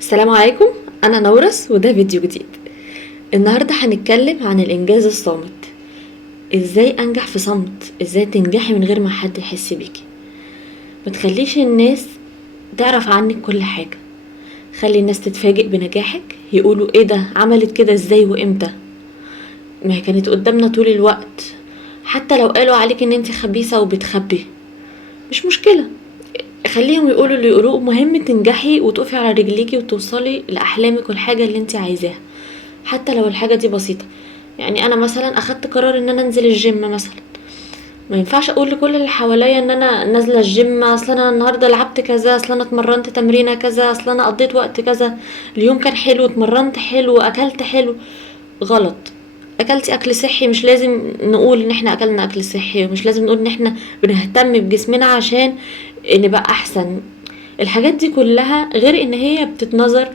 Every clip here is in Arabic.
السلام عليكم. انا نورس وده فيديو جديد. النهارده هنتكلم عن الانجاز الصامت. ازاي انجح في صمت، ازاي تنجحي من غير ما حد يحس بيكي. ما تخليش الناس تعرف عنك كل حاجه. خلي الناس تتفاجئ بنجاحك، يقولوا ايه ده، عملت كده ازاي وامتى. ما هي كانت قدامنا طول الوقت. حتى لو قالوا عليك ان انت خبيثه وبتخبي، مش مشكله. خليهم يقولوا اللي يقولوه، مهم تنجحي وتقفي على رجليكي وتوصلي لاحلامك والحاجه اللي انت عايزاها. حتى لو الحاجه دي بسيطه. يعني انا مثلا اخدت قرار ان انا انزل الجيم مثلا. ما ينفعش اقول لكل اللي حواليا ان انا نازله الجيم، اصلا انا النهارده لعبت كذا، اصلا انا اتمرنت تمرينه كذا، اصلا انا قضيت وقت كذا، اليوم كان حلو، اتمرنت حلو، اكلت حلو. غلط. اكلتي اكل صحي، مش لازم نقول ان احنا اكلنا اكل صحي، ومش لازم نقول ان احنا بنهتم بجسمنا عشان نبقى احسن. الحاجات دي كلها غير ان هي بتتنظر.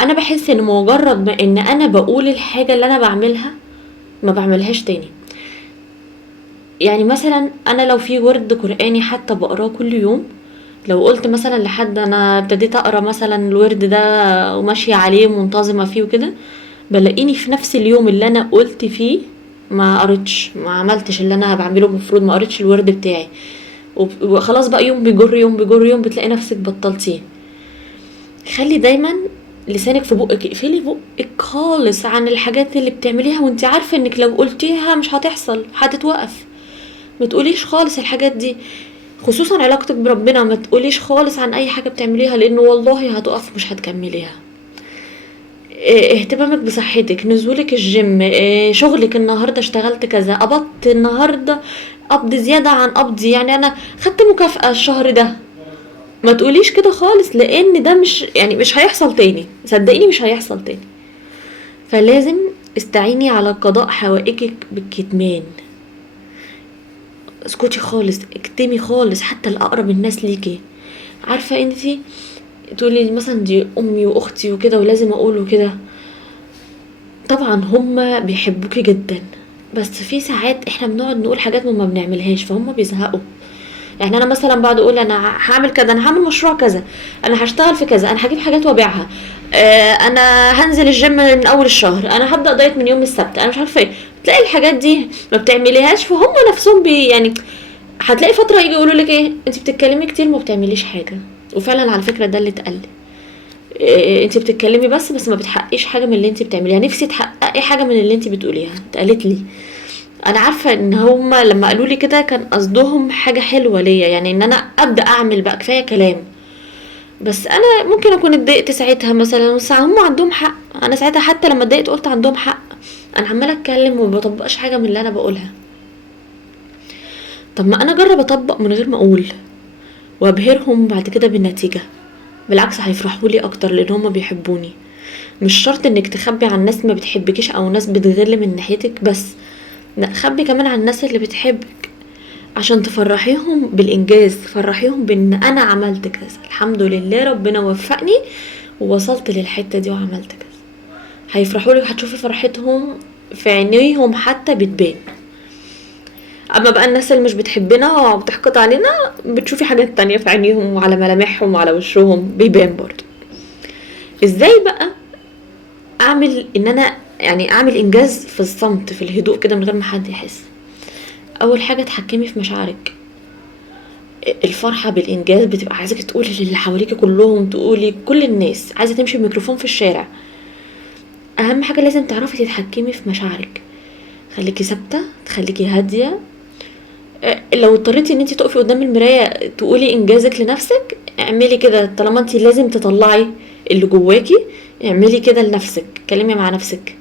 انا بحس ان مجرد ما ان انا بقول الحاجة اللي انا بعملها، ما بعملهاش تاني. يعني مثلا انا لو في ورد قرآني حتى بقراه كل يوم، لو قلت مثلا لحد انا ابتديت اقرا مثلا الورد ده وماشية عليه منتظمة فيه وكده، بلاقيني في نفس اليوم اللي انا قلت فيه ما قريتش، ما عملتش اللي انا بعمله المفروض، ما قريتش الورد بتاعي. وخلاص بقى يوم بيجر يوم بيجر يوم، بتلاقي نفسك بطلتيه. خلي دايما لسانك في بقك، اقفلي بقك خالص عن الحاجات اللي بتعمليها وانت عارفه انك لو قلتيها مش هتحصل، هتتوقف. ما تقوليش خالص الحاجات دي، خصوصا علاقتك بربنا. ما تقوليش خالص عن اي حاجه بتعمليها، لانه والله هتقف مش هتكمليها. اهتمامك بصحتك، نزولك الجيم، شغلك النهارده اشتغلت كذا، قبضت النهارده قبض زياده عن قبضي، يعني انا خدت مكافأة الشهر ده. ما تقوليش كده خالص، لان ده مش هيحصل تاني، صدقيني مش هيحصل تاني. فلازم استعيني على قضاء حوائجك بالكتمان. اسكتي خالص، اكتمي خالص، حتى الاقرب الناس ليكي. عارفه انتي تقولي مثلا دي امي واختي وكده ولازم اقوله كده. طبعا هما بيحبوكي جدا، بس في ساعات احنا بنقعد نقول حاجات ما بنعملهاش، فهم بيزهقوا. يعني انا مثلا بقعد اقول انا هعمل كذا، انا هعمل مشروع كذا، انا هشتغل في كذا، انا هجيب حاجات وابيعها، انا هنزل الجيم من اول الشهر، انا هبدا دايت من يوم السبت، انا مش عارفه ايه. تلاقي الحاجات دي ما بتعمليهاش، فهم نفسهم يعني هتلاقي فتره يجي يقولوا لك ايه، انت بتتكلمي كتير ما بتعمليش حاجه. وفعلا على فكره ده اللي اتقال لي. انت بتتكلمي بس ما بتحققيش حاجه من اللي انت بتعمليها، نفسي تحققي حاجه من اللي انت بتقوليها. اتقالت لي. انا عارفه ان هما لما قالوا لي كده كان قصدهم حاجه حلوه ليا، يعني ان انا ابدا اعمل بقى، كفايه كلام. بس انا ممكن اكون اتضايقت ساعتها مثلا، بس هم عندهم حق. انا ساعتها حتى لما اتضايقت قلت عندهم حق. انا عماله اتكلم وما بطبقش حاجه من اللي انا بقولها. طب ما انا اجرب اطبق من غير ما اقول، وابهرهم بعد كده بالنتيجه. بالعكس هيفرحوا لي اكتر، لان هم بيحبوني. مش شرط انك تخبي عن ناس ما بتحبكيش او ناس بتغل من ناحيتك بس، لا، خبي كمان عن الناس اللي بتحبك، عشان تفرحيهم بالانجاز، تفرحيهم بان انا عملت كذا، الحمد لله ربنا وفقني ووصلت للحته دي وعملت كذا. هيفرحوا لك، هتشوفي فرحتهم في عينيهم حتى بتبان. اما بقى الناس اللي مش بتحبنا وبتحقد علينا، بتشوفي حاجات تانية في عينيهم وعلى ملامحهم وعلى وشهم بيبان برضو. ازاي بقى اعمل ان انا يعني اعمل انجاز في الصمت، في الهدوء كده من غير ما حد يحس؟ اول حاجه تحكمي في مشاعرك. الفرحة بالإنجاز بتبقى عايزاكي تقولي للي حواليكي كلهم، تقولي كل الناس، عايزة تمشي بميكروفون في الشارع. أهم حاجة لازم تعرفي تتحكمي في مشاعرك. خليكي ثابتة، تخليكي هادية. لو اضطريتي ان انت تقفي قدام المراية تقولي انجازك لنفسك، اعملي كده. طالما انت لازم تطلعي اللي جواكي، اعملي كده لنفسك، كلمي مع نفسك.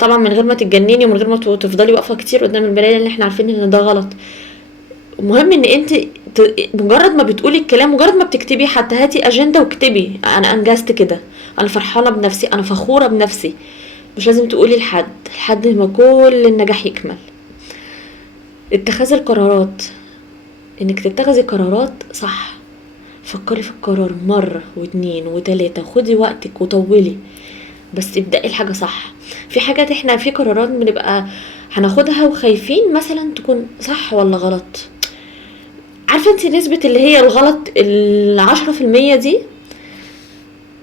طبعا من غير ما تتجنني ومن غير ما تفضلي واقفة كتير قدام المراية، لان احنا عارفين ان ده غلط. المهم ان انت مجرد ما بتقولي الكلام، مجرد ما بتكتبي، حتى هاتي اجندة واكتبي انا انجزت كده، انا فرحانة بنفسي، انا فخورة بنفسي. مش لازم تقولي لحد ما كل النجاح يكمل. اتخاذ القرارات، انك تتخذي قرارات صح. فكري في القرار مرة واتنين وتلاتة، خدي وقتك وطولي، بس ابدأي الحاجة صح. في حاجات احنا في قرارات بنبقى هناخدها وخايفين مثلا تكون صح ولا غلط. عارفة انت نسبة اللي هي الغلط 10% دي،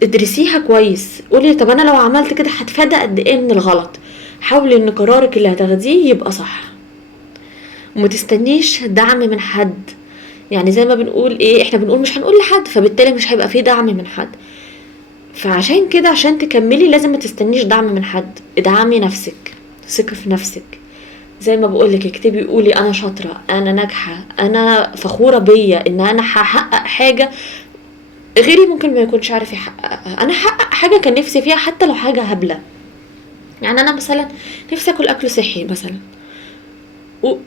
ادرسيها كويس، قولي طب انا لو عملت كده هتفادى قد ايه من الغلط. حاولي ان قرارك اللي هتاخديه يبقى صح، وما تستنيش دعم من حد. يعني زي ما بنقول ايه، احنا بنقول مش هنقول لحد، فبالتالي مش هيبقى فيه دعم من حد. فعشان كده عشان تكملي لازم ما تستنيش دعم من حد، ادعمي نفسك، ثقي في نفسك. زي ما بقولك اكتبي، قولي انا شاطرة، انا ناجحة، انا فخورة بيا ان انا هحقق حاجة غيري ممكن ما يكونش عارف يحققها. انا هحقق حاجة كان نفسي فيها حتى لو حاجة هبلة. يعني انا مثلا نفسي اكل اكل صحي مثلا،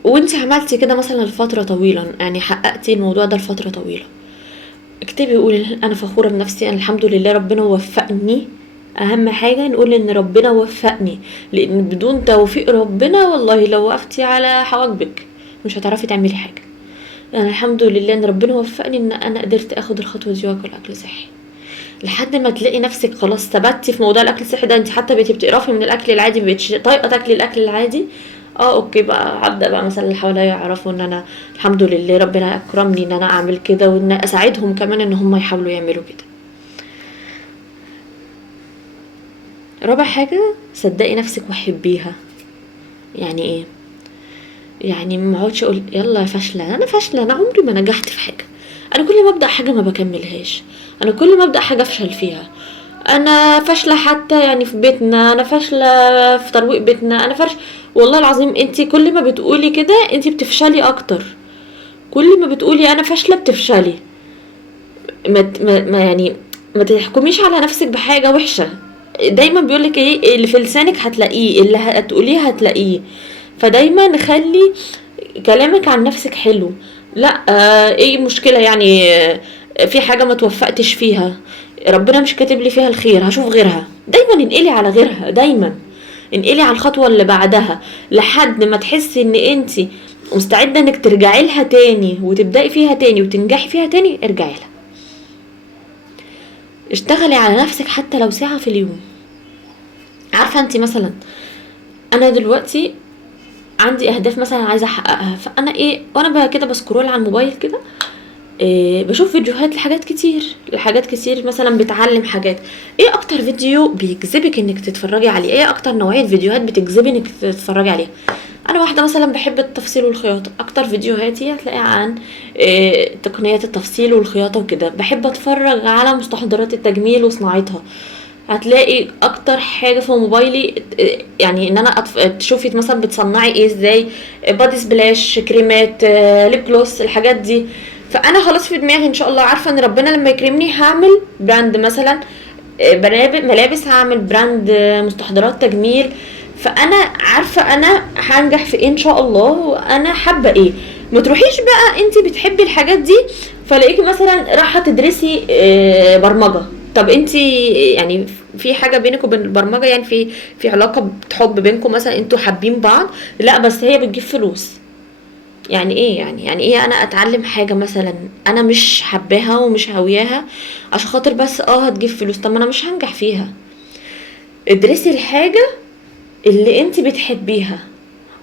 وانتي عملتي كده مثلا لفترة طويلة، يعني حققتي الموضوع ده لفترة طويلة، اكتبي قولي انا فخورة بنفسي، انا الحمد لله ربنا وفقني. اهم حاجة نقول ان ربنا وفقني، لان بدون توفيق ربنا والله لو وقفتي على حواجبك مش هتعرفي تعملي حاجة. انا الحمد لله ان ربنا وفقني ان انا قدرت اخد الخطوة دي واكل اكل صحي. لحد ما تلاقي نفسك خلاص ثبتي في موضوع الاكل الصحي ده، انت حتى بقيتي بتقرفي من الاكل العادي، مبقتش طايقه تاكلي الاكل العادي. اه اوكي بقى، هبدا بقى مثلا اللي حواليا يعرفوا ان انا الحمد لله ربنا اكرمني ان انا اعمل كده، وان اساعدهم كمان ان هم يحاولوا يعملوا كده. رابع حاجه، صدقي نفسك وحبيها. يعني ايه؟ يعني ما اقعدش اقول يلا يا فاشله، انا فاشله، انا عمري ما نجحت في حاجه، انا كل ما ابدا حاجه ما بكملهاش، انا كل ما ابدا حاجه افشل فيها، انا فاشله حتى يعني في بيتنا، انا فاشله في ترويق بيتنا، انا فاشله. والله العظيم انت كل ما بتقولي كده انت بتفشلي اكتر، كل ما بتقولي انا فاشله بتفشلي. يعني ما تحكميش على نفسك بحاجه وحشه. دايما بيقولك ايه، اللي في لسانك هتلاقيه، اللي هتقوليه هتلاقيه. فدايما خلي كلامك عن نفسك حلو. لا ايه مشكله يعني، في حاجه ما توفقتش فيها، ربنا مش كاتب لي فيها الخير، هشوف غيرها. دايما انقلي على غيرها، دايما انقلي على الخطوه اللي بعدها لحد ما تحسي ان انت مستعده انك ترجعي لها تاني وتبداي فيها تاني وتنجحي فيها تاني. ارجعي لها، اشتغلي على نفسك حتى لو ساعه في اليوم. عارفه انت مثلا انا دلوقتي عندي اهداف مثلا عايزه احققها، فانا ايه وانا بقى كده بسكرول على الموبايل كده، إيه بشوف فيديوهات لحاجات كتير، لحاجات كتير مثلا بتعلم حاجات. ايه اكتر فيديو بيجذبك انك تتفرجي عليه؟ ايه اكتر نوعيه فيديوهات بتجذبي انك تتفرجي عليها؟ انا واحده مثلا بحب التفصيل والخياطه، اكتر فيديوهاتي هتلاقيها عن إيه تقنيات التفصيل والخياطه وكده. بحب اتفرج على مستحضرات التجميل وصناعتها، هتلاقي اكتر حاجه في موبايلي يعني ان انا تشوفي مثلا بتصنعي ايه ازاي، بادي سبلاش، كريمات، ليب جلوس، الحاجات دي. فانا خلاص في دماغي ان شاء الله عارفه ان ربنا لما يكرمني هعمل براند مثلا ملابس، هعمل براند مستحضرات تجميل. فانا عارفه انا هنجح في ايه ان شاء الله، وانا حابه ايه. ما تروحيش بقى انت بتحبي الحاجات دي فلاقيكي مثلا رايحه تدرسي برمجه. طب انت يعني في حاجه بينك وبين البرمجه، يعني في علاقه حب بينكم مثلا، انتوا حابين بعض، لا بس هي بتجيب فلوس. يعني ايه يعني ايه انا اتعلم حاجه مثلا انا مش حباها ومش هاوياها عشان خاطر بس هتجيب فلوس؟ طب ما انا مش هنجح فيها. ادرسي الحاجه اللي انت بتحبيها،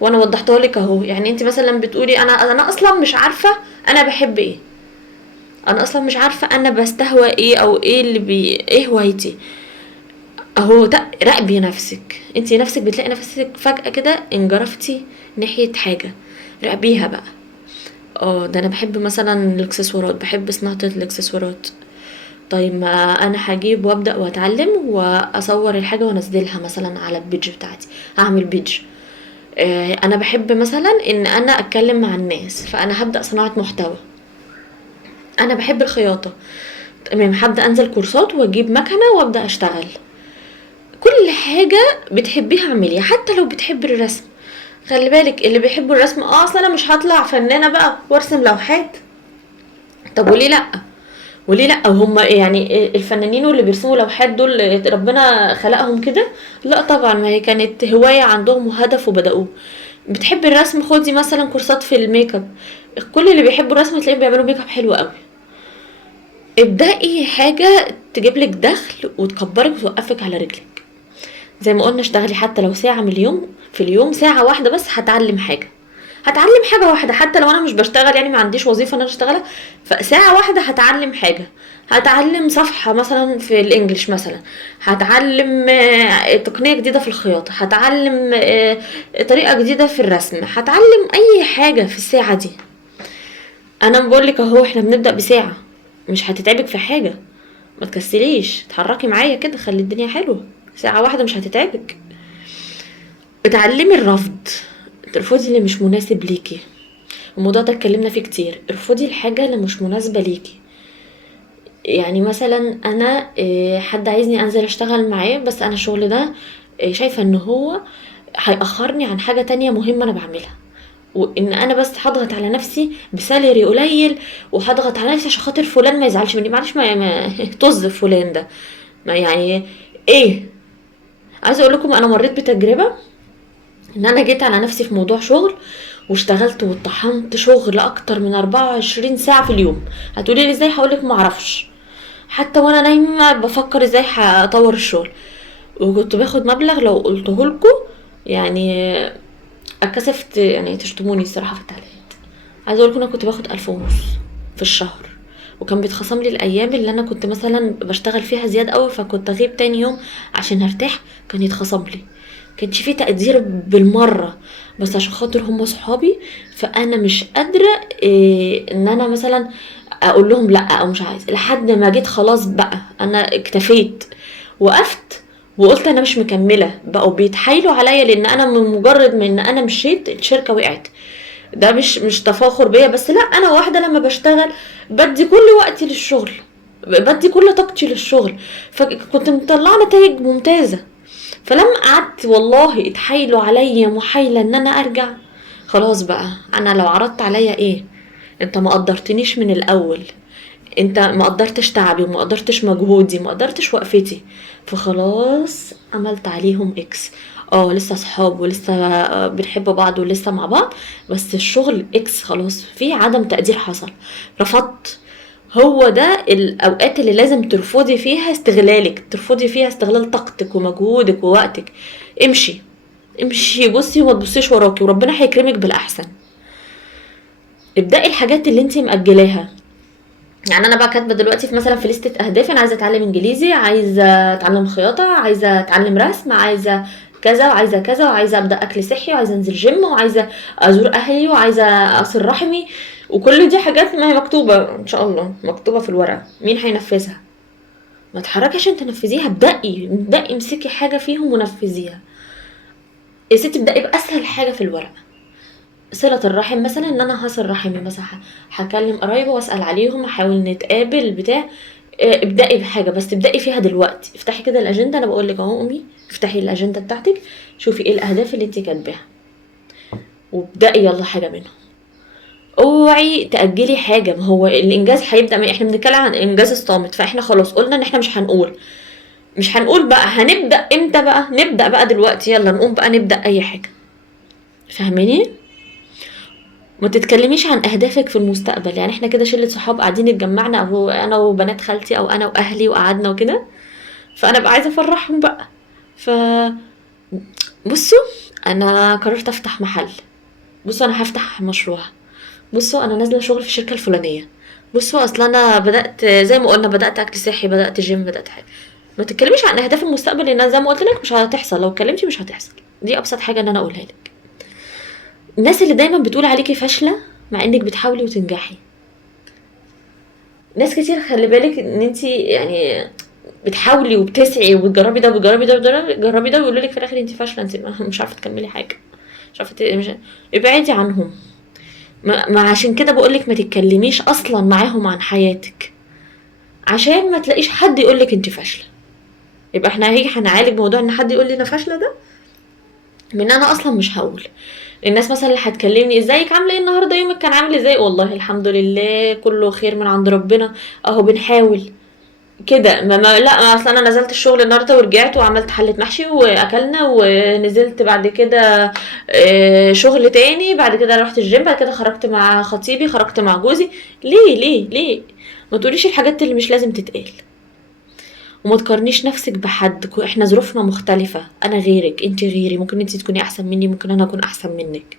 وانا وضحتها لك اهو. يعني انت مثلا بتقولي انا اصلا مش عارفه انا بحب ايه، انا اصلا مش عارفه انا بستهوى ايه، او ايه اللي ايه هوايتي. اهو ده، راقبي نفسك. انت نفسك بتلاقي نفسك فجاه كده انجرفتي ناحيه حاجه، راقبيها بقى. اه ده انا بحب مثلا الاكسسوارات، بحب صناعه الاكسسوارات. طيب ما انا هجيب وابدا واتعلم واصور الحاجه وانزلها مثلا على البيج بتاعتي، هعمل بيج. انا بحب مثلا ان انا اتكلم مع الناس، فانا هبدا صناعه محتوى. انا بحب الخياطه، تمام هبدا انزل كورسات واجيب مكنه وابدا اشتغل. كل حاجه بتحبيها اعمليها، حتى لو بتحبي الرسم. خلي بالك اللي بيحبوا الرسم اصلا انا مش هطلع فنانه بقى وارسم لوحات. طب وليه لا؟ وليه لا؟ وهم يعني الفنانين واللي بيرسموا لوحات دول ربنا خلقهم كده؟ لا طبعا، ما هي كانت هوايه عندهم وهدف وبداوه. بتحبي الرسم، خدي مثلا كورسات في الميك اب. كل اللي بيحبوا الرسم تلاقيهم بيعملوا ميك اب حلو قوي. ابدأي حاجة تجيب لك دخل وتكبرك وتوقفك على رجلك. زي ما قلنا اشتغلي حتى لو ساعة من اليوم، في اليوم ساعة واحدة بس هتعلم حاجة، هتعلم حاجة واحدة. حتى لو انا مش بشتغل يعني ما عنديش وظيفة ان انا اشتغلها، فساعة واحدة هتعلم حاجة، هتعلم صفحة مثلا في الانجليش مثلا، هتعلم تقنية جديدة في الخياطة، هتعلم طريقة جديدة في الرسم، هتعلم اي حاجة في الساعة دي. انا بقولك اهو احنا بنبدأ بساعة، مش هتتعبك في حاجة. ما تكسليش، اتحركي معايا كده، خلي الدنيا حلوة. ساعة واحدة مش هتتعبك. اتعلمي الرفض، ترفضي اللي مش مناسب ليكي. الموضوع ده اتكلمنا فيه كتير. ارفضي الحاجة اللي مش مناسبة ليكي. يعني مثلا انا حد عايزني انزل اشتغل معاه، بس انا الشغل ده شايفة ان هو هيأخرني عن حاجة تانية مهمة انا بعملها، وان انا بس هضغط على نفسي بسالري قليل، وهضغط على نفسي عشان خاطر فلان ما يزعلش مني. معلش، طز فلان ده، ما يعني ايه. عايزه اقول لكم انا مريت بتجربه، ان انا جيت على نفسي في موضوع شغل، واشتغلت واتطحنت شغل اكتر من 24 ساعه في اليوم. هتقولي لي ازاي؟ هقولك ما اعرفش. حتى وانا نايمه بفكر ازاي هطور الشغل، وكنت باخد مبلغ لو قلته لكم يعني اتكسفت يعني تشتموني الصراحه في التعليقات. عايزه اقول لكم انا كنت باخد 1500 في الشهر، وكان بيتخصم لي الايام اللي انا كنت مثلا بشتغل فيها زياده قوي، فكنت اغيب تاني يوم عشان ارتاح، كان يتخصم لي. كانش فيه تقدير بالمره، بس عشان خاطر هم صحابي، فانا مش قادره ان انا مثلا اقول لهم لا او مش عايز، لحد ما جيت خلاص بقى انا اكتفيت، وقفت وقلت انا مش مكمله. بقوا بيتحايلوا عليا، لان انا من مجرد ما ان انا مشيت الشركه وقعت. ده مش تفاخر بيا، بس لا، انا واحده لما بشتغل بدي كل وقتي للشغل، بدي كل طاقتي للشغل، فكنت مطلعه نتائج ممتازه. فلما قعدت والله اتحايلوا عليا محايله ان انا ارجع، خلاص بقى انا لو عرضت عليا ايه؟ انت ما قدرتنيش من الاول، انت ما قدرتش تعبي وما قدرتش مجهودي، ما قدرتش وقفتي، فخلاص عملت عليهم اكس. اه لسه صحاب ولسه بنحب بعض ولسه مع بعض، بس الشغل اكس خلاص، في عدم تقدير حصل، رفضت. هو ده الاوقات اللي لازم ترفضي فيها استغلالك، ترفضي فيها استغلال طاقتك ومجهودك ووقتك. امشي، امشي، بصي وما تبصيش وراكي، وربنا هيكرمك بالاحسن. ابدأي الحاجات اللي انتي مأجلاها. يعني انا بقى كاتبه دلوقتي في مثلا في لستة اهدافي، انا عايزه اتعلم انجليزي، عايزه اتعلم خياطه، عايزه اتعلم رسم، عايزه كذا وعايزه كذا، وعايزه ابدا اكل صحي، وعايزه انزل جيم، وعايزه ازور اهلي، وعايزه اصل رحمي. وكل دي حاجات ما هي مكتوبه ان شاء الله، مكتوبه في الورقه. مين هينفذها؟ ما تحركي عشان تنفذيها. ابدأي امسكي حاجه فيهم ونفذيها. يا ستي ابدأي باسهل حاجه في الورقه. صلة الرحم مثلا، ان انا هصل رحمي مثلا، هكلم قرايبي واسأل عليهم، احاول نتقابل بتاع. ابدأي بحاجة، بس ابدأي فيها دلوقتي. افتحي كده الاجندة، انا بقول لك اهو، امي افتحي الاجندة بتاعتك، شوفي ايه الاهداف اللي انت كاتباها، وابدأي يلا حاجة منهم. اوعي تأجلي حاجة. ما هو الانجاز هيبدأ من، احنا بنتكلم عن انجاز الصامت، فاحنا خلاص قلنا ان احنا مش هنقول بقى هنبدأ امتى بقى. نبدأ بقى دلوقتي، يلا نقوم بقى نبدأ اي حاجة. فاهماني؟ ما تتكلميش عن اهدافك في المستقبل. يعني احنا كده شله صحاب قاعدين اتجمعنا، او انا وبنات خالتي او انا واهلي وقعدنا وكده، فانا بقى عايزه افرحهم بقى. ف بصوا، انا قررت افتح محل. بصوا انا هفتح مشروع. بصوا انا نازله شغل في الشركه الفلانيه. بصوا اصلا انا بدات زي ما قلنا، بدات اكل صحي، بدات جيم، بدات حاجه. ما تتكلميش عن اهداف المستقبل، لان زي ما قلت لك مش هتحصل. لو اتكلمتي مش هتحصل. دي ابسط حاجه ان انا اقولها لك. الناس اللي دايما بتقول عليكي فاشله مع انك بتحاولي وتنجحي، ناس كتير خلي بالك ان انت يعني بتحاولي وبتسعي وبتجربي ده وبتجربي ده وبتجربي ده، ويقولوا لك في الاخر انت فاشله، انت مش عارفه تكملي حاجه، مش عارفه مش... ابعدي عنهم. ما عشان كده بقول لك ما تتكلميش اصلا معاهم عن حياتك، عشان ما تلاقيش حد يقول لك انت فاشله. يبقى احنا هيجي هنعالج موضوع ان حد يقول لي انا فاشله ده، من انا اصلا مش هقول. الناس مثلا اللي هتكلمني ازيك عامله ايه النهارده، يومك كان عامل ازاي، والله الحمد لله كله خير من عند ربنا، اهو بنحاول كده. لا، ما اصل انا نزلت الشغل النهارده ورجعت وعملت حله محشي واكلنا، ونزلت بعد كده شغل تاني، بعد كده رحت الجيم، بعد كده خرجت مع خطيبي، خرجت مع جوزي. ليه؟ ما تقوليش الحاجات اللي مش لازم تتقال. وما تقارنيش نفسك بحد، احنا ظروفنا مختلفة، انا غيرك انت غيري، ممكن انت تكوني احسن مني، ممكن انا اكون احسن منك،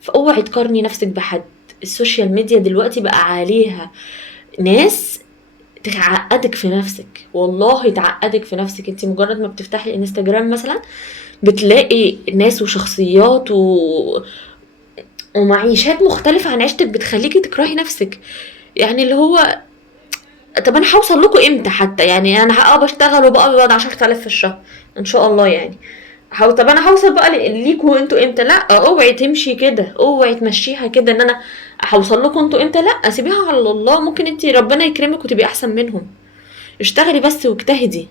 فاوعي تقارني نفسك بحد. السوشيال ميديا دلوقتي بقى عليها ناس تعقدك في نفسك، والله تعقدك في نفسك. انت مجرد ما بتفتحي الانستجرام مثلا بتلاقي ناس وشخصيات ومعيشات مختلفة عن عيشتك، بتخليكي تكرهي نفسك. يعني اللي هو طب انا هوصل لكم امتى؟ حتى يعني انا بشتغل وبقبض 10,000 في الشهر ان شاء الله يعني. طب انا هوصل بقى ليكوا انتوا امتى؟ لا، اوعي تمشي كده، اوعي تمشيها كده ان انا هوصل لكم انتوا امتى. لا، سيبيها على الله، ممكن انت ربنا يكرمك وتبقي احسن منهم. اشتغلي بس واجتهدي.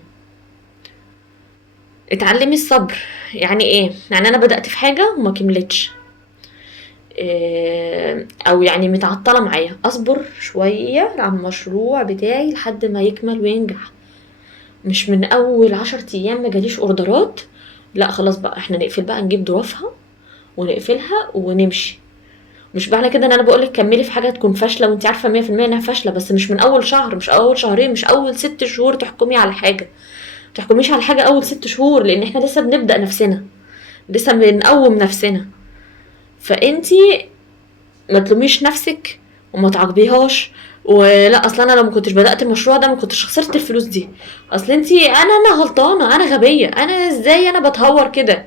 اتعلمي الصبر. يعني ايه؟ يعني انا بدأت في حاجة وما كملتش، او يعني متعطلة معايا، اصبر شوية على المشروع بتاعي لحد ما يكمل وينجح. مش من اول 10 ايام ما جاليش اوردرات لا خلاص بقى احنا نقفل بقى، نجيب ظروفها ونقفلها ونمشي. مش معنى كده ان انا بقولك كملي في حاجه تكون فاشله وانت عارفه 100% انها فاشله، بس مش من اول شهر، مش اول شهرين، مش اول 6 شهور تحكمي على حاجه. متحكميش على حاجه اول 6 شهور، لان احنا لسه بنبدا نفسنا، لسه بنقوم نفسنا. فانتي ما تلوميش نفسك وما تعاقبيهاش. ولا اصلا انا لو ما كنتش بدات المشروع ده ما كنتش خسرت الفلوس دي. اصل انتي انا غلطانه، انا غبيه، انا ازاي انا بتهور كده؟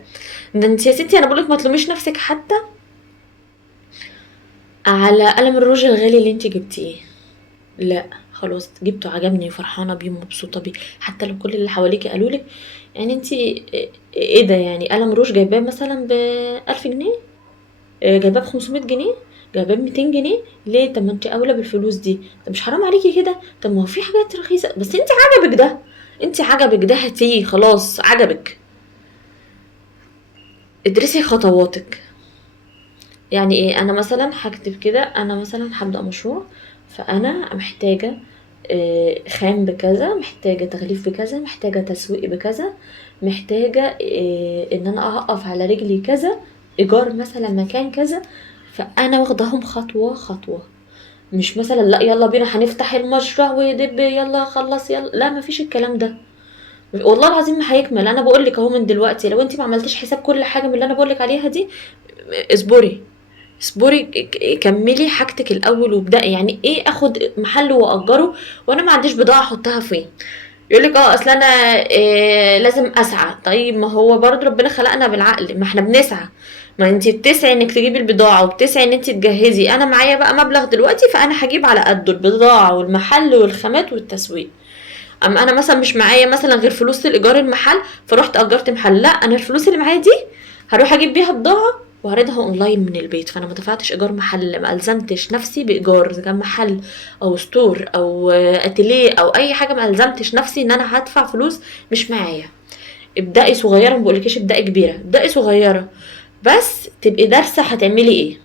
ده انتي يا ستي انا بقولك ما تلوميش نفسك حتى على قلم الروج الغالي اللي انتي جبتيه. لا خلاص جبته، عجبني وفرحانه بيه ومبسوطه بيه، حتى لو كل اللي حواليكي قالولك يعني انتي ايه ده؟ يعني قلم روج جايباه مثلا ب1000 جنيه، جايباه ب500 جنيه، جايباه ب200 جنيه. ليه؟ طب ما انت اولى بالفلوس دي، طب مش حرام عليكي كده؟ طب ما هو في حاجات رخيصه، بس انت عجبك ده، انت عجبك ده هاتيه خلاص، عجبك. ادرسي خطواتك. يعني ايه؟ انا مثلا هكتب كده، انا مثلا هبدا مشروع، فانا محتاجه خام بكذا، محتاجه تغليف بكذا، محتاجه تسويق بكذا، محتاجه ان انا اقف على رجلي كذا، ايجار مثلا مكان كذا. فانا واخداهم خطوه خطوه، مش مثلا لا يلا بينا هنفتح المشروع ويدب يلا خلص يلا، لا مفيش الكلام ده. والله العظيم ما هيكمل. انا بقول لك اهو من دلوقتي، لو انت ما عملتيش حساب كل حاجه من اللي انا بقول لك عليها دي، اصبري، اصبري، كملي حاجتك الاول وابدأي. يعني ايه اخد محل واجره وانا ما عنديش بضاعه احطها فين؟ يقولك اصل انا لازم اسعى. طيب ما هو برضه ربنا خلقنا بالعقل، ما احنا بنسعى. ما انتي بتسعي انك تجيبي البضاعه وبتسعي ان انتي تجهزي. انا معايا بقى مبلغ دلوقتي فانا هجيب على قده البضاعه والمحل والخامات والتسويق. اما انا مثلا مش معايا مثلا غير فلوس الايجار المحل، فرحت اجرت محل، لا انا الفلوس اللي معايا دي هروح اجيب بيها بضاعه وهعرضها اونلاين من البيت. فانا ما دفعتش ايجار محل، ما الزمتش نفسي بايجار اذا كان محل او ستور او اتيليه او اي حاجه، ما الزمتش نفسي ان انا هدفع فلوس مش معايا. ابدأي صغيره، ما بقولكيش ابدأي كبيره، ابدأي صغيره بس تبقي دارسه هتعملي ايه.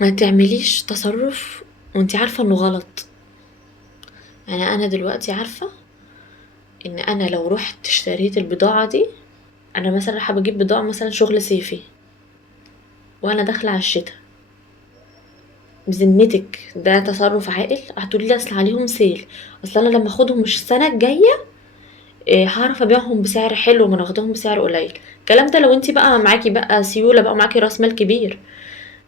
ما تعمليش تصرف وانت عارفه انه غلط. يعني انا دلوقتي عارفه ان انا لو رحت اشتريت البضاعه دي، انا مثلا حابه اجيب بضاعه مثلا شغل صيفي وانا داخله على الشتاء، بذمتك ده تصرف عاقل؟ هتقولي لي اصل عليهم سيل. اصل انا لما اخدهم مش السنه الجايه هعرف ابيعهم بسعر حلو من اخدهم بسعر قليل. الكلام ده لو انت بقى معاكي بقى سيوله بقى، معاكي راس مال كبير.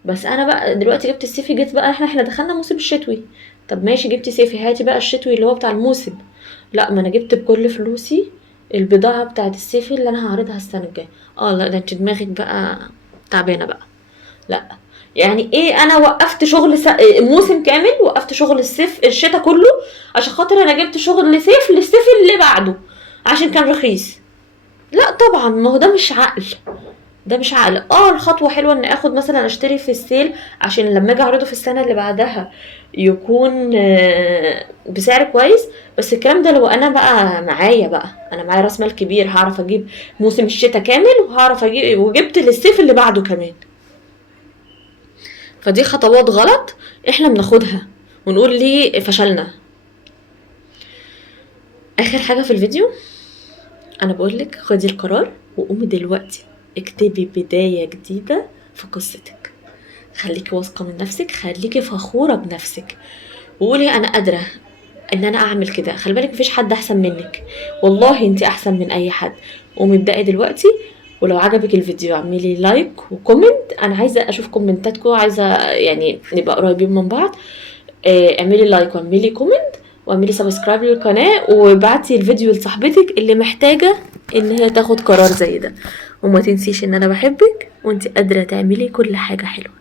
بس انا بقى دلوقتي جبت الصيفي، جيت بقى احنا دخلنا موسم الشتوي. طب ماشي جبتي صيفي، هاتي بقى الشتوي اللي هو بتاع الموسم. لا، ما انا جبت بكل فلوسي البضاعه بتاعت الصيفي اللي انا هعرضها السنه الجايه. لا ده انت دماغك بقى تعبانه بقى. لا، يعني ايه انا وقفت شغل موسم كامل، وقفت شغل الصيف الشتاء كله عشان خاطر انا جبت شغل صيف للصيف اللي بعده عشان كان رخيص؟ لا طبعا، ما هو ده مش عقل، ده مش عقل. الخطوة حلوة ان اخد مثلا اشتري في السيل عشان لما اجي اعرضه في السنة اللي بعدها يكون بسعر كويس. بس الكلام ده لو انا بقى معايا انا معايا راس مال كبير، هعرف اجيب موسم الشتاء كامل وهعرف اجيب وجبت للصيف اللي بعده كمان. فدي خطوات غلط احنا بناخدها ونقول ليه فشلنا. اخر حاجة في الفيديو، انا بقولك خدي القرار وقومي دلوقتي اكتبي بداية جديدة في قصتك. خليكي واثقة من نفسك، خليكي فخورة بنفسك، وقولي انا قادرة ان انا اعمل كده. خلي بالك مفيش حد احسن منك، والله انت احسن من اي حد. قومي ابدأي دلوقتي. ولو عجبك الفيديو اعملي لايك وكومنت، انا عايزة اشوف كومنتاتكم، عايزة يعني نبقى قريبين من بعض. اعملي لايك واعملي كومنت واعملي سبسكرايب للقناة، وابعتي الفيديو لصاحبتك اللي محتاجة ان هي تاخد قرار زي ده. وما تنسيش ان انا بحبك وانت قادرة تعملي كل حاجة حلوة.